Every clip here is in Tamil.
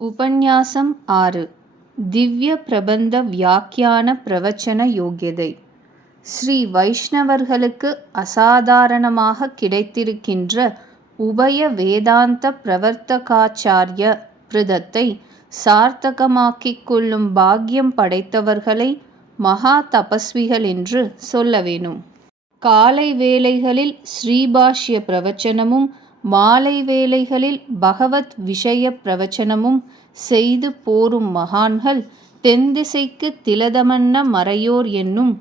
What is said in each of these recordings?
உபன்யாசம் 6 திவ்ய பிரபந்த வியாக்கியான பிரவச்சன யோக்யதை. ஸ்ரீ வைஷ்ணவர்களுக்கு அசாதாரணமாக கிடைத்திருக்கின்ற உபய வேதாந்த பிரவர்த்தகாச்சார்ய பிரதத்தை சார்த்தகமாக்கிக் கொள்ளும் பாக்கியம் படைத்தவர்களை மகா தபஸ்விகள் என்று சொல்ல வேணும். காலை வேளைகளில் ஸ்ரீபாஷ்ய பிரவச்சனமும் மாலை வேளைகளில் பகவத் விஷய பிரவச்சனமும் செய்து போரும் மகான்கள் தென்திசைக்கு திலதமன்ன மறையோர் என்னும்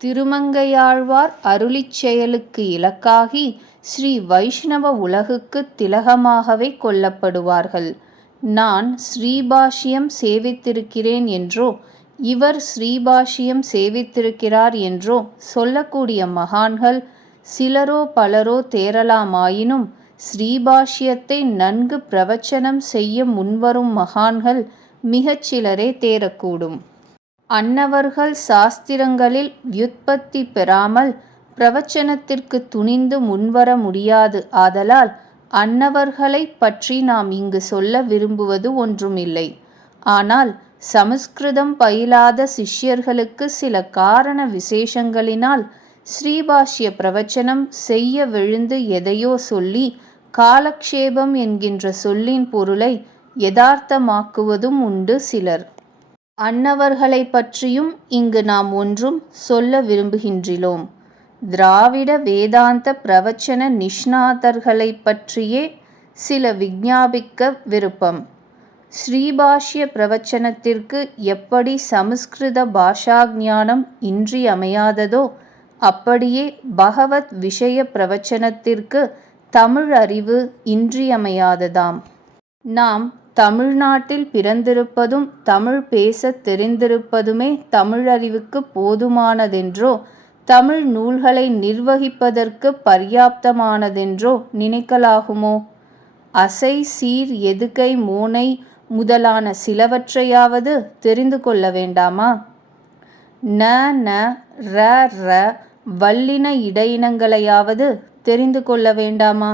திருமங்கையாழ்வார் அருளிச் செயலுக்கு இலக்காகி ஸ்ரீ வைஷ்ணவ உலகுக்கு திலகமாகவே கொள்ளப்படுவார்கள். நான் ஸ்ரீபாஷ்யம் சேவித்திருக்கிறேன் என்றோ இவர் ஸ்ரீபாஷ்யம் சேவித்திருக்கிறார் என்றோ சொல்லக்கூடிய மகான்கள் சிலரோ பலரோ தேறலாமாயினும் ஸ்ரீபாஷ்யத்தை நன்கு பிரவச்சனம் செய்ய முன்வரும் மகான்கள் மிகச் சிலரே தேறக்கூடும். அன்னவர்கள் சாஸ்திரங்களில் வியுத்பத்தி பெறாமல் பிரவச்சனத்திற்கு துணிந்து முன்வர முடியாது. ஆதலால் அன்னவர்களைப் பற்றி நாம் இங்கு சொல்ல விரும்புவது ஒன்றுமில்லை. ஆனால் சமஸ்கிருதம் பயிலாத சிஷ்யர்களுக்கு சில காரண விசேஷங்களினால் ஸ்ரீபாஷ்ய பிரவச்சனம் செய்ய விழுந்து எதையோ சொல்லி காலக்ஷேபம் என்கின்ற சொல்லின் பொருளை யதார்த்தமாக்குவதும் உண்டு சிலர். அன்னவர்களை பற்றியும் இங்கு நாம் ஒன்றும் சொல்ல விரும்புகின்றோம். திராவிட வேதாந்த பிரவச்சன நிஷ்ணாதர்களை பற்றியே சில விஞ்ஞாபிக்க விருப்பம். ஸ்ரீபாஷ்ய பிரவச்சனத்திற்கு எப்படி சமஸ்கிருத பாஷாஞானம் இன்றியமையாததோ அப்படியே பகவத் விஷய பிரவச்சனத்திற்கு தமிழ் அறிவு இன்றியமையாததாம். நாம் தமிழ்நாட்டில் பிறந்திருப்பதும் தமிழ் பேசத் தெரிந்திருப்பதுமே தமிழறிவுக்கு போதுமானதென்றோ தமிழ் நூல்களை நிர்வகிப்பதற்கு பர்யாப்தமானதென்றோ நினைக்கலாகுமோ? அசை சீர் எதுகை மோனை முதலான சிலவற்றையாவது தெரிந்து கொள்ள வேண்டாமா? ந ந ர ர வல்லின இடையினங்களையாவது தெரிந்து கொள்ள வேண்டாமா?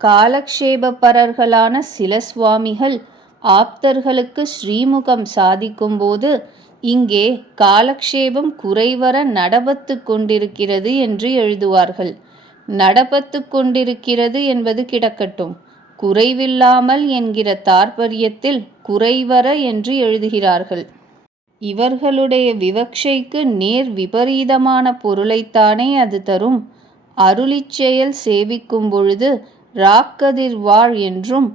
காலக்ஷேபப்பரர்களான சில சுவாமிகள் ஆப்தர்களுக்கு ஸ்ரீமுகம் சாதிக்கும்போது இங்கே காலக்ஷேபம் குறைவர நடபத்து கொண்டிருக்கிறது என்று எழுதுவார்கள். நடபத்து கொண்டிருக்கிறது என்பது கிடக்கட்டும், குறைவில்லாமல் என்கிற தாற்பயத்தில் குறைவர என்று எழுதுகிறார்கள். இவர்களுடைய விவக்ஷைக்கு நேர் விபரீதமான பொருளைத்தானே அது தரும். அருளிச்செயல் சேவிக்கும் பொழுது ராக்கதிர்வாழ் என்றும்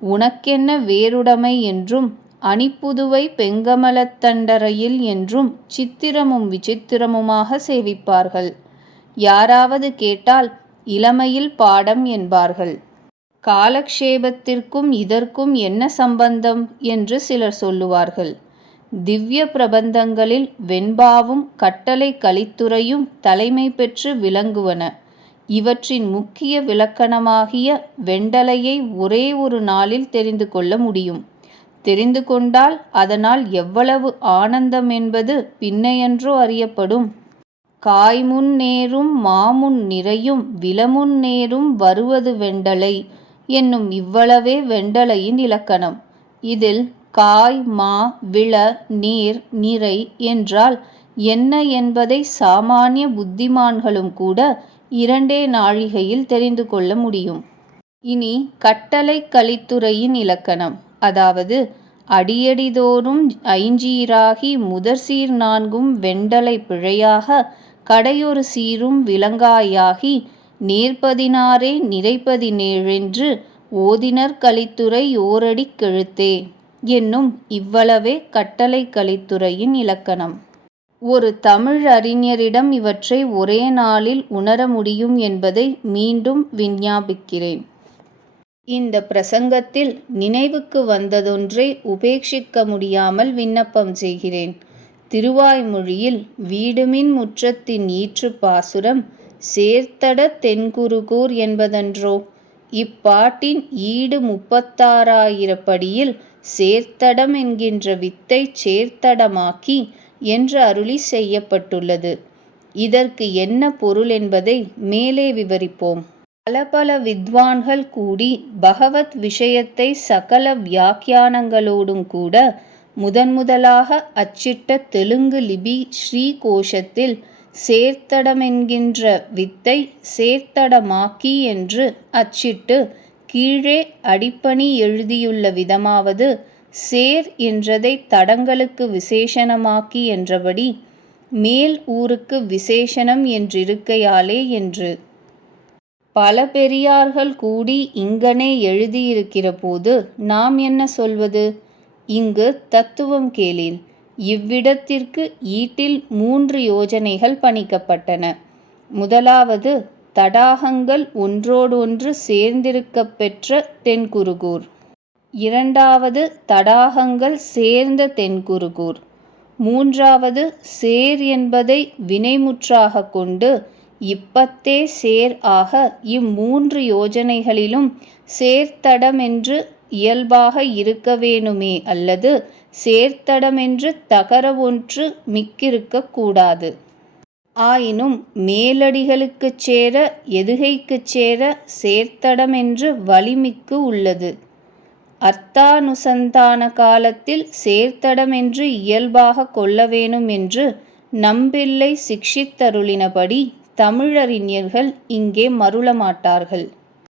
உனக்கென்ன வேறுடைமை என்றும் அணிப்புதுவை பெங்கமலத்தண்டரையில் என்றும் சித்திரமும் விசித்திரமுமாக சேவிப்பார்கள். யாராவது கேட்டால் இளமையில் பாடம் என்பார்கள். காலக்ஷேபத்திற்கும் இதற்கும் என்ன சம்பந்தம் என்று சிலர் சொல்லுவார்கள். திவ்ய பிரபந்தங்களில் வெண்பாவும் கட்டளை கலித்துறையும் தலைமை பெற்று விளங்குவன. இவற்றின் முக்கிய விலக்கணமாகிய வெண்டலையை ஒரே ஒரு நாளில் தெரிந்து கொள்ள முடியும். தெரிந்து கொண்டால் அதனால் எவ்வளவு ஆனந்தம் என்பது பின்னையன்றோ அறியப்படும். காய்முன் நேரும் மாமுன் நிறையும் விலமுன் நேரும் வருவது வெண்டலை என்னும் இவ்வளவே வெண்டலையின் இலக்கணம். இதில் காய் மா விள நீர் நிறை என்றால் என்ன என்பதை சாமானிய புத்திமான்களும் கூட 2 நாழிகையில் தெரிந்து கொள்ள முடியும். இனி கட்டளை கலித்துறையின் இலக்கணம், அதாவது அடியடிதோறும் ஐஞ்சீராகி முதற் சீர் 4 வெண்டலை பிழையாக கடையொரு சீரும் விலங்காயாகி நேர்16 நிறை 17 ஓதினர் கலித்துறை ஓரடிக் கெழுத்தே என்னும் இவ்வளவே கட்டளை கலித்துறையின் இலக்கணம். ஒரு தமிழ் அறிஞரிடம் இவற்றை ஒரே நாளில் உணர முடியும் என்பதை மீண்டும் விஞ்ஞாபிக்கிறேன். இந்த பிரசங்கத்தில் நினைவுக்கு வந்ததொன்றை உபேட்சிக்க முடியாமல் விண்ணப்பம் செய்கிறேன். திருவாய்மொழியில் வீடுமின் முற்றத்தின் ஈற்று பாசுரம் சேர்த்தட தென்குருகூர் என்பதன்றோ? இப்பாட்டின் ஈடு 36,000 படியில் சேர்த்தடம் என்கின்ற வித்தை சேர்த்தடமாக்கி என்று அருளி செய்யப்பட்டுள்ளது. இதற்கு என்ன பொருள் என்பதை மேலே விவரிப்போம். பல பல வித்வான்கள் கூடி பகவத் விஷயத்தை சகல வியாக்கியானங்களோடும் கூட முதன்முதலாக அச்சிட்ட தெலுங்கு லிபி ஸ்ரீகோஷத்தில் சேர்த்தடமென்கின்ற வித்தை சேர்த்தடமாக்கி என்று அச்சிட்டு கீழே அடிப்பணி எழுதியுள்ள விதமாவது சேர் என்றதை தடங்களுக்கு விசேஷணமாக்கி என்றபடி மேல் ஊருக்கு விசேஷணம் என்றிருக்கையாலே என்று. பல பெரியார்கள் கூடி இங்கனே எழுதியிருக்கிற போது நாம் என்ன சொல்வது? இங்கு தத்துவம் கேளீர். இவ்விடத்திற்கு ஈட்டில் 3 யோஜனைகள் பணிக்கப்பட்டன. முதலாவது தடாகங்கள் ஒன்றோடொன்று சேர்ந்திருக்கப் பெற்ற தென்குருகூர். இரண்டாவது தடாகங்கள் சேர்ந்த தென்குருகூர். மூன்றாவது சேர் என்பதை வினைமுற்றாக கொண்டு இப்பத்தே சேர் ஆக இம்மூன்று யோஜனைகளிலும் சேர்த்தடமென்று இயல்பாக இருக்க வேணுமே அல்லது சேர்த்தடமென்று தகர ஒன்று மிக்கிருக்கக் கூடாது. ஆயினும் மேலடிகளுக்குச் சேர எதுகைக்குச் சேர சேர்த்தடமென்று வலிமிக்கு உள்ளது. அர்த்தானுசந்தான காலத்தில் சேர்த்தடமென்று இயல்பாக கொள்ள வேணும் என்று நம்பிள்ளை சிக்ஷித்தருளினபடி தமிழறிஞர்கள் இங்கே மருளமாட்டார்கள்.